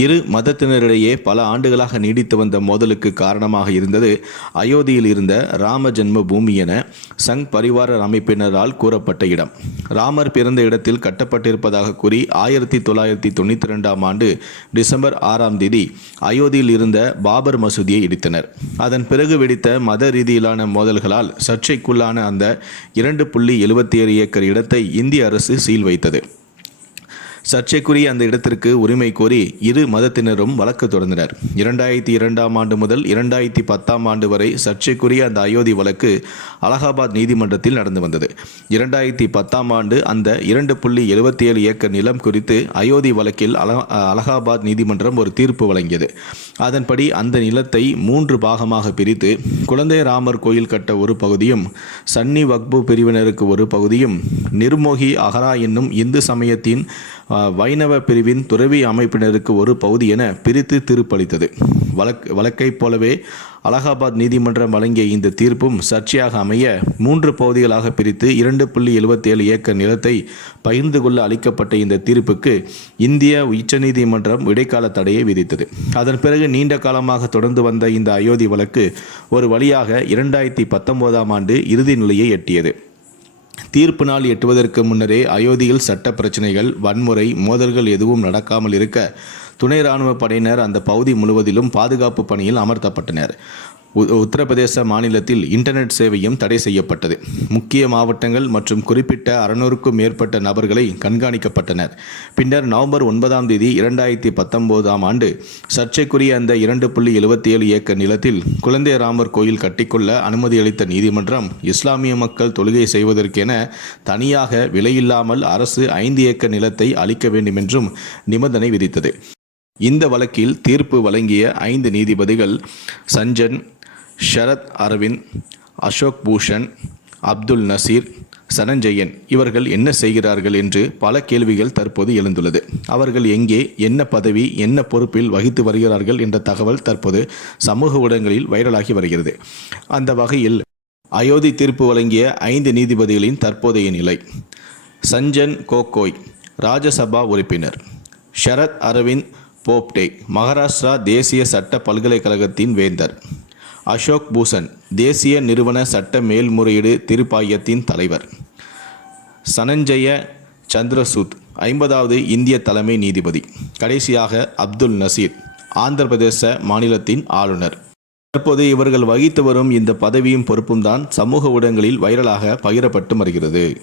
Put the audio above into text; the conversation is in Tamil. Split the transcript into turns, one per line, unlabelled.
இரு மதத்தினரிடையே பல ஆண்டுகளாக நீடித்து வந்த மோதலுக்கு காரணமாக இருந்தது அயோத்தியில் இருந்த ராம ஜென்ம பூமி என சங் பரிவார அமைப்பினரால் கூறப்பட்ட இடம். ராமர் பிறந்த இடத்தில் கட்டப்பட்டிருப்பதாக கூறி ஆயிரத்தி தொள்ளாயிரத்தி தொண்ணூற்றி ரெண்டாம் ஆண்டு டிசம்பர் ஆறாம் தேதி அயோத்தியில் இருந்த பாபர் மசூதியை இடித்தனர். அதன் பிறகு வெடித்த மத ரீதியிலான மோதல்களால் சர்ச்சைக்குள்ளான அந்த இரண்டு புள்ளி எழுபத்தி ஏழு ஏக்கர் இடத்தை இந்திய அரசு சீல் வைத்தது. சர்ச்சைக்குரிய அந்த இடத்திற்கு உரிமை கோரி இரு மதத்தினரும் வழக்கு தொடர்ந்தனர். இரண்டாயிரத்தி இரண்டாம் ஆண்டு முதல் இரண்டாயிரத்தி பத்தாம் ஆண்டு வரை சர்ச்சைக்குரிய அந்த அயோத்தி வழக்கு அலகாபாத் நீதிமன்றத்தில் நடந்து வந்தது. இரண்டாயிரத்தி பத்தாம் ஆண்டு அந்த இரண்டு புள்ளி எழுபத்தி ஏழு ஏக்கர் நிலம் குறித்து அயோத்தி வழக்கில் அலகாபாத் நீதிமன்றம் ஒரு தீர்ப்பு வழங்கியது. அதன்படி அந்த நிலத்தை மூன்று பாகமாக பிரித்து குழந்தை ராமர் கோயில் கட்ட ஒரு பகுதியும் சன்னி வக்பு பிரிவினருக்கு ஒரு பகுதியும் நிர்மோகி அகரா என்னும் இந்து சமயத்தின் வைணவ பிரிவின் துறவி அமைப்பினருக்கு ஒரு பகுதி என பிரித்து தீர்ப்பளித்தது. வழக் வழக்கைப் போலவே அலகாபாத் நீதிமன்றம் வழங்கிய இந்த தீர்ப்பும் சர்ச்சையாக அமைய மூன்று பகுதிகளாக பிரித்து இரண்டு புள்ளி எழுபத்தேழு ஏக்கர் நிலத்தை பகிர்ந்து கொள்ள அளிக்கப்பட்ட இந்த தீர்ப்புக்கு இந்திய உச்சநீதிமன்றம் இடைக்கால தடையை விதித்தது. அதன் பிறகு நீண்ட காலமாக தொடர்ந்து வந்த இந்த அயோத்தி வழக்கு ஒரு வழியாக இரண்டாயிரத்தி பத்தொன்பதாம் ஆண்டு இறுதி நிலையை எட்டியது. தீர்ப்பு நாள் எட்டுவதற்கு முன்னரே அயோத்தியில் சட்ட பிரச்சனைகள் வன்முறை மோதல்கள் எதுவும் நடக்காமல் இருக்க துணை ராணுவ படையினர் அந்த பகுதி முழுவதிலும் பாதுகாப்பு பணியில் அமர்த்தப்பட்டனர். உத்தரப்பிரதேச மாநிலத்தில் இன்டர்நெட் சேவையும் தடை செய்யப்பட்டது. முக்கிய மாவட்டங்கள் மற்றும் குறிப்பிட்ட அறுநூறுக்கும் மேற்பட்ட நபர்களை கண்காணிக்கப்பட்டனர். பின்னர் நவம்பர் ஒன்பதாம் தேதி இரண்டாயிரத்தி பத்தொன்பதாம் ஆண்டு சர்ச்சைக்குரிய அந்த இரண்டு புள்ளி எழுபத்தி ஏழு ஏக்கர் நிலத்தில் குழந்தை ராமர் கோயில் கட்டிக்கொள்ள அனுமதி அளித்த நீதிமன்றம் இஸ்லாமிய மக்கள் தொழுகை செய்வதற்கென தனியாக விலையில்லாமல் அரசு ஐந்து ஏக்கர் நிலத்தை அளிக்க வேண்டும் என்றும் நிபந்தனை விதித்தது. இந்த வழக்கில் தீர்ப்பு வழங்கிய ஐந்து நீதிபதிகள் சஞ்சன் ஷரத் அரவிந்த் அசோக் பூஷன் அப்துல் நசீர் சனஞ்சயன் இவர்கள் என்ன செய்கிறார்கள் என்று பல கேள்விகள் தற்போது எழுந்துள்ளது. அவர்கள் எங்கே என்ன பதவி என்ன பொறுப்பில் வகித்து வருகிறார்கள் என்ற தகவல் தற்போது சமூக ஊடகங்களில் வைரலாகி வருகிறது. அந்த வகையில் அயோத்தி தீர்ப்பு வழங்கிய ஐந்து நீதிபதிகளின் தற்போதைய நிலை. சஞ்சன் கோகோய் ராஜ்யசபா உறுப்பினர். ஷரத் அரவிந்த் போப்டே மகாராஷ்டிரா தேசிய சட்ட பல்கலைக்கழகத்தின் வேந்தர். அசோக் பூஷன் தேசிய நிறுவன சட்ட மேல்முறையீடு தீர்ப்பாயத்தின் தலைவர். சனஞ்சய சந்திரசூத் ஐம்பதாவது இந்திய தலைமை நீதிபதி. கடைசியாக அப்துல் நசீர் ஆந்திர பிரதேச மாநிலத்தின் ஆளுநர். தற்போது இவர்கள் வகித்து வரும் இந்த பதவியும் பொறுப்பும் தான் சமூக ஊடகங்களில் வைரலாக பகிரப்பட்டு வருகிறது.